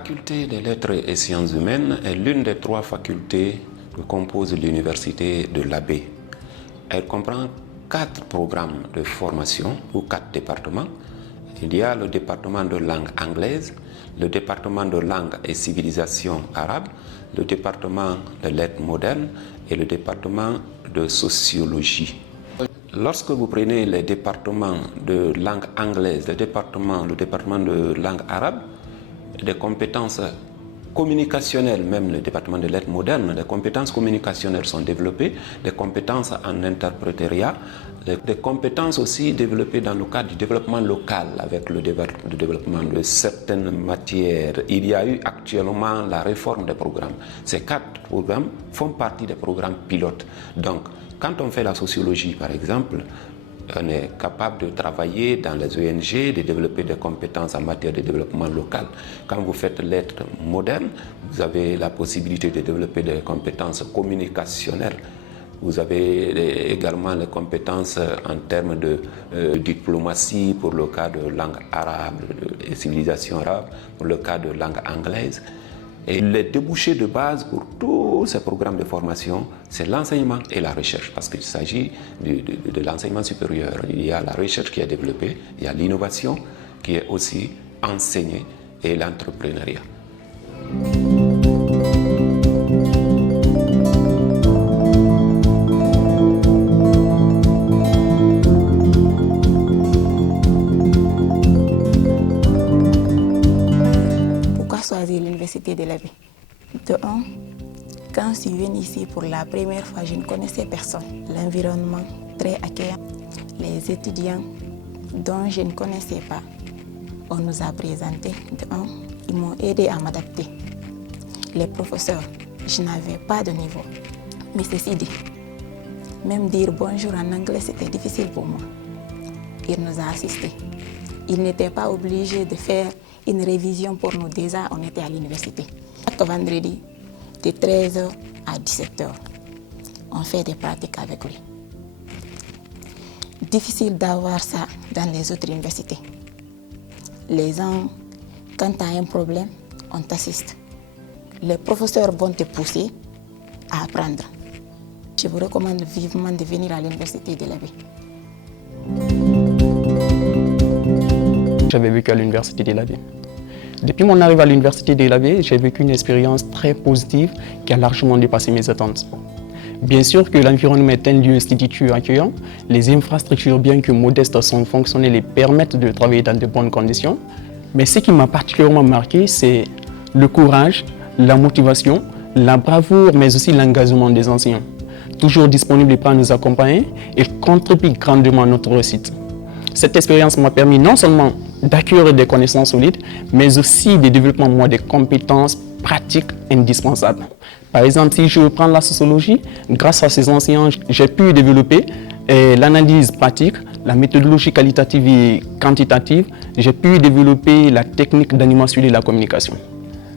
faculté des lettres et sciences humaines est l'une des 3 facultés que compose l'université de l'Abbé. Elle comprend 4 programmes de formation ou 4 départements. Il y a le département de langue anglaise, le département de langue et civilisation arabe, le département de lettres modernes et le département de sociologie. Lorsque vous prenez les départements de langue anglaise, le département de langue arabe, des compétences communicationnelles, même le département de lettres modernes, des compétences communicationnelles sont développées, des compétences en interprétariat, des compétences aussi développées dans le cadre du développement local avec le développement de certaines matières. Il y a eu actuellement la réforme des programmes. Ces 4 programmes font partie des programmes pilotes. Donc, quand on fait la sociologie, par exemple, on est capable de travailler dans les ONG, de développer des compétences en matière de développement local. Quand vous faites lettres modernes, vous avez la possibilité de développer des compétences communicationnelles. Vous avez également les compétences en termes de diplomatie pour le cas de langue arabe et civilisation arabe, pour le cas de langue anglaise. Et les débouchés de base pour tous ces programmes de formation, c'est l'enseignement et la recherche, parce qu'il s'agit de l'enseignement supérieur. Il y a la recherche qui est développée, il y a l'innovation qui est aussi enseignée et l'entrepreneuriat. Choisir l'université de l'Abbé. De 1, quand je suis venue ici pour la première fois, je ne connaissais personne. L'environnement très accueillant, les étudiants dont je ne connaissais pas, on nous a présenté. De 1, ils m'ont aidé à m'adapter. Les professeurs, je n'avais pas de niveau. Mais ceci dit, même dire bonjour en anglais, c'était difficile pour moi. Il nous a assistés. Il n'était pas obligé de faire une révision pour nous. Déjà, on était à l'université. Chaque vendredi, de 13h à 17h, on fait des pratiques avec lui. Difficile d'avoir ça dans les autres universités. Les gens, quand tu as un problème, on t'assiste. Les professeurs vont te pousser à apprendre. Je vous recommande vivement de venir à l'université de l'Abbé. J'avais vécu à l'université de l'Abbé. Depuis mon arrivée à l'université de l'Abbé, j'ai vécu une expérience très positive qui a largement dépassé mes attentes. Bien sûr que l'environnement est un lieu institutionnel accueillant, les infrastructures, bien que modestes, sont fonctionnelles et permettent de travailler dans de bonnes conditions. Mais ce qui m'a particulièrement marqué, c'est le courage, la motivation, la bravoure, mais aussi l'engagement des enseignants. Toujours disponibles pour nous accompagner, ils contribuent grandement à notre réussite. Cette expérience m'a permis non seulement d'acquérir des connaissances solides, mais aussi de développer des compétences pratiques indispensables. Par exemple, si je prends la sociologie, grâce à ces enseignants, j'ai pu développer l'analyse pratique, la méthodologie qualitative et quantitative. J'ai pu développer la technique d'animation de la communication.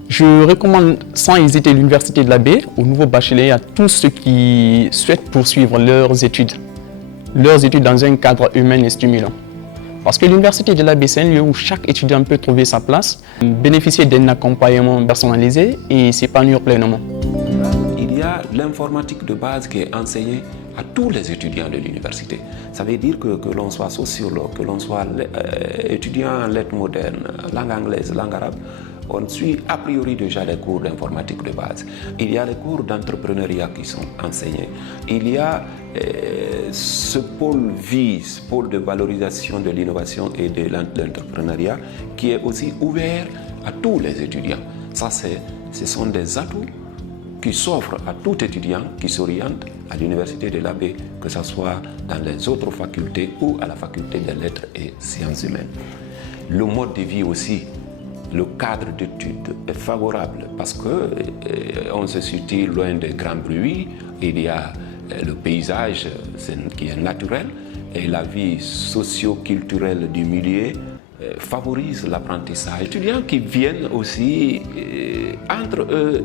Je recommande sans hésiter l'université de l'Abbé aux nouveaux bacheliers, à tous ceux qui souhaitent poursuivre leurs études dans un cadre humain et stimulant. Parce que l'université de l'Abbé, c'est un lieu où chaque étudiant peut trouver sa place, bénéficier d'un accompagnement personnalisé et s'épanouir pleinement. Il y a l'informatique de base qui est enseignée à tous les étudiants de l'université. Ça veut dire que l'on soit sociologue, que l'on soit étudiant en lettres modernes, langue anglaise, langue arabe, on suit a priori déjà les cours d'informatique de base. Il y a les cours d'entrepreneuriat qui sont enseignés. Il y a ce pôle VIS, pôle de valorisation de l'innovation et de l'entrepreneuriat, qui est aussi ouvert à tous les étudiants. Ça, ce sont des atouts qui s'offrent à tout étudiant qui s'oriente à l'université de l'Abbé, que ce soit dans les autres facultés ou à la faculté des lettres et sciences humaines. Le mode de vie aussi, le cadre d'études est favorable parce qu'on se situe loin des grands bruits, il y a le paysage qui est naturel et la vie socio-culturelle du milieu favorise l'apprentissage. Les étudiants qui viennent aussi, entre eux,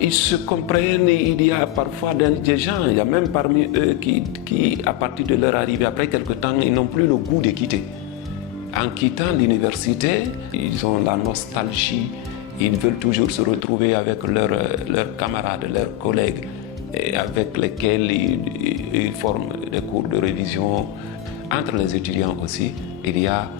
ils se comprennent, il y a parfois des gens, il y a même parmi eux qui à partir de leur arrivée, après quelque temps, ils n'ont plus le goût de quitter. En quittant l'université, ils ont la nostalgie Ils veulent toujours se retrouver avec leurs camarades, leurs collègues, et avec lesquels ils forment des cours de révision. Entre les étudiants aussi, il y a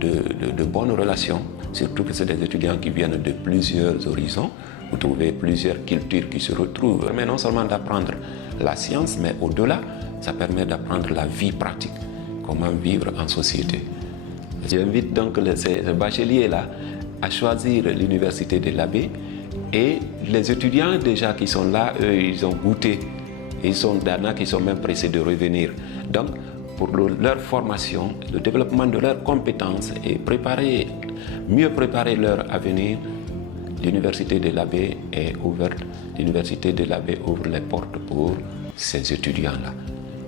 de bonnes relations, surtout que c'est des étudiants qui viennent de plusieurs horizons. Vous trouvez plusieurs cultures qui se retrouvent. Ça permet non seulement d'apprendre la science, mais au-delà, ça permet d'apprendre la vie pratique, comment vivre en société. J'invite donc ces bacheliers-là à choisir l'université de l'Abbé, et les étudiants déjà qui sont là, eux, ils ont goûté. Ils sont d'Anna qui sont même pressés de revenir. Donc, pour leur formation, le développement de leurs compétences et mieux préparer leur avenir, l'université de l'Abbé est ouverte. L'université de l'Abbé ouvre les portes pour ces étudiants-là.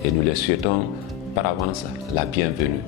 Et nous les souhaitons par avance la bienvenue.